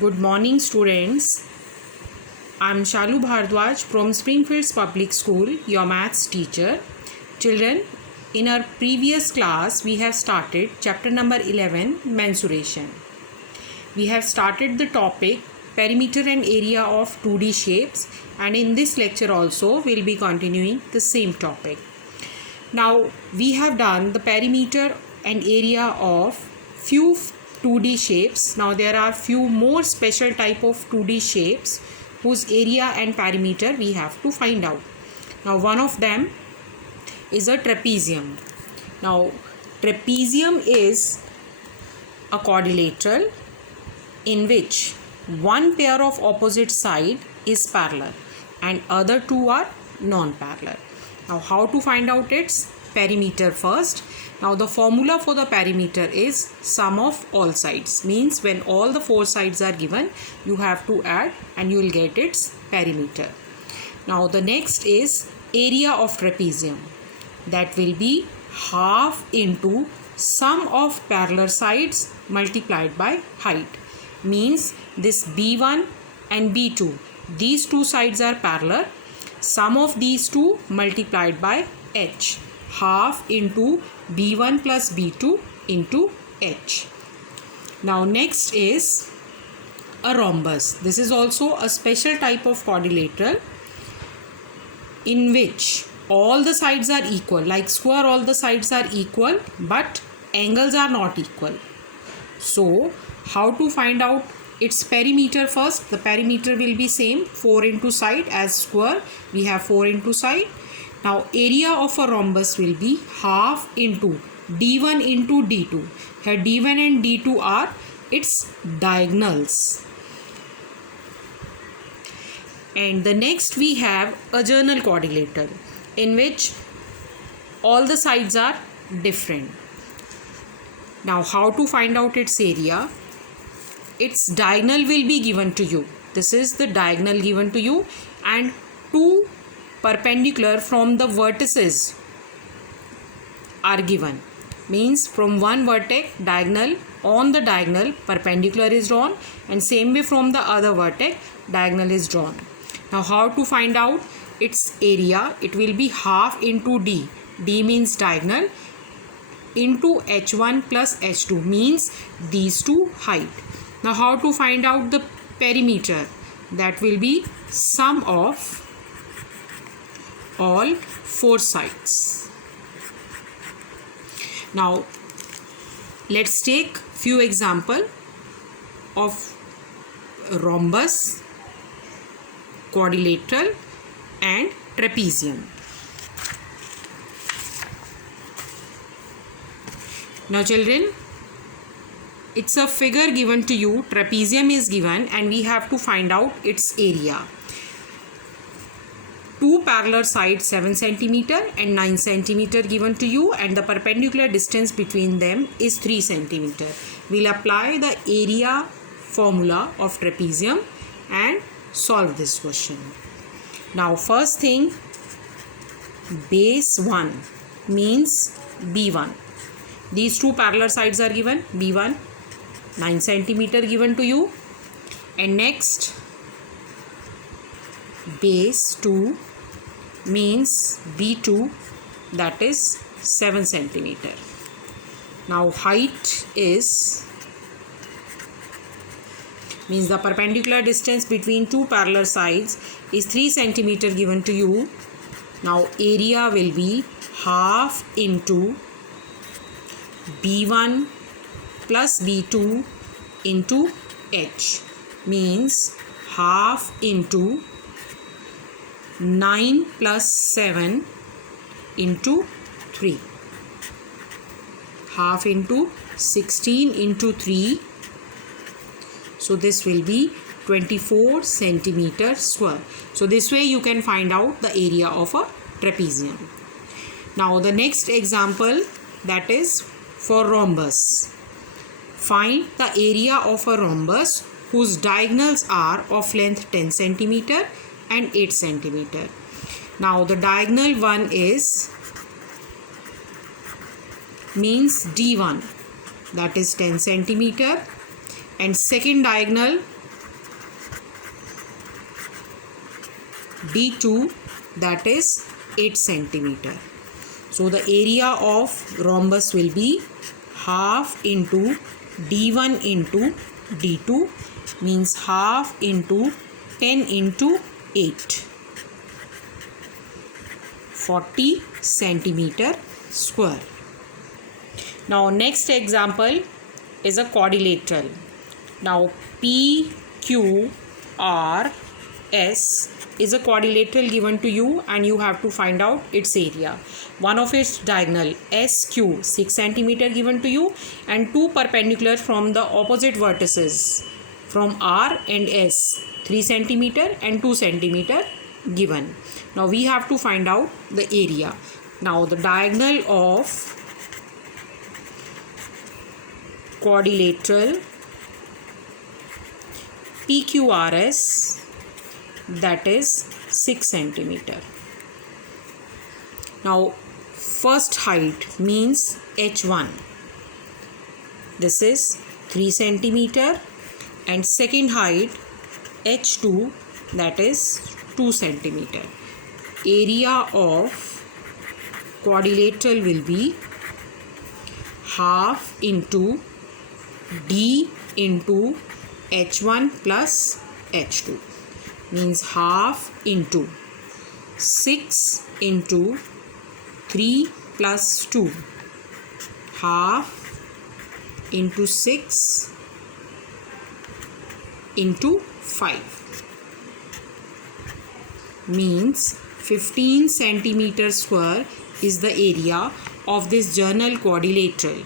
Good morning, students. I'm Shalu Bhardwaj from Springfields Public School, your maths teacher. Children, in our previous class, we have started chapter number 11, mensuration. We have started the topic perimeter and area of 2D shapes, and in this lecture also, we'll be continuing the same topic. Now, we have done the perimeter and area of few 2D shapes. Now there are few more special type of 2D shapes whose area and perimeter we have to find out. Now one of them is a trapezium. Now trapezium is a quadrilateral in which one pair of opposite side is parallel and other two are non-parallel. Now how to find out its perimeter first? Now the formula for the perimeter is sum of all sides, means when all the four sides are given you have to add and you will get its perimeter. Now the next is area of trapezium, that will be half into sum of parallel sides multiplied by height, means this B1 and B2, these two sides are parallel, sum of these two multiplied by h, half into B1 plus B2 into h. Now next is a rhombus. This is also a special type of quadrilateral in which all the sides are equal. Like square, all the sides are equal but angles are not equal. So how to find out its perimeter first? The perimeter will be same, 4 into side, as square we have 4 into side. Now area of a rhombus will be half into D1 into D2. Here D1 and D2 are its diagonals. And the next we have a journal quadrilateral in which all the sides are different. Now how to find out its area? Its diagonal will be given to you. This is the diagonal given to you, and two perpendicular from the vertices are given, means from one vertex diagonal, on the diagonal perpendicular is drawn, and same way from the other vertex diagonal is drawn. Now how to find out its area? It will be half into D, D means diagonal, into h1 plus h2, means these two height. Now how to find out the perimeter? That will be sum of all four sides. Now let's take few example of rhombus, quadrilateral and trapezium. Now children, it's a figure given to you, trapezium is given and we have to find out its area. Two parallel sides 7 cm and 9 cm given to you, and the perpendicular distance between them is 3 cm. We'll apply the area formula of trapezium and solve this question. Now first thing, base 1 means B1. These two parallel sides are given, B1 9 cm given to you, and next base 2 means B2, that is 7 cm. Now height is, means the perpendicular distance between two parallel sides is 3 cm given to you. Now area will be half into B1 plus B2 into h, means half into 9 plus 7 into 3, half into 16 into 3, so this will be 24 centimeter square. So this way you can find out the area of a trapezium. Now the next example, that is for rhombus. Find the area of a rhombus whose diagonals are of length 10 cm and 8 cm. Now the diagonal one is, means D1, that is 10 cm, and second diagonal D2, that is 8 centimeter. So the area of rhombus will be half into D1 into D2, means half into 10 into 8, 40 centimeter square. Now next example is a quadrilateral. Now PQRS is a quadrilateral given to you and you have to find out its area. One of its diagonal SQ 6 centimeter given to you and two perpendicular from the opposite vertices from R and S 3 centimeter and 2 centimeter given. Now we have to find out the area. Now the diagonal of quadrilateral PQRS, that is 6 centimeter. Now first height means H1, this is 3 centimeter, and second height H2, that is 2 centimeter. Area of quadrilateral will be half into D into H1 plus H2, means half into 6 into 3 plus 2, half into 6 into 5, means 15 centimeter square is the area of this journal quadrilateral.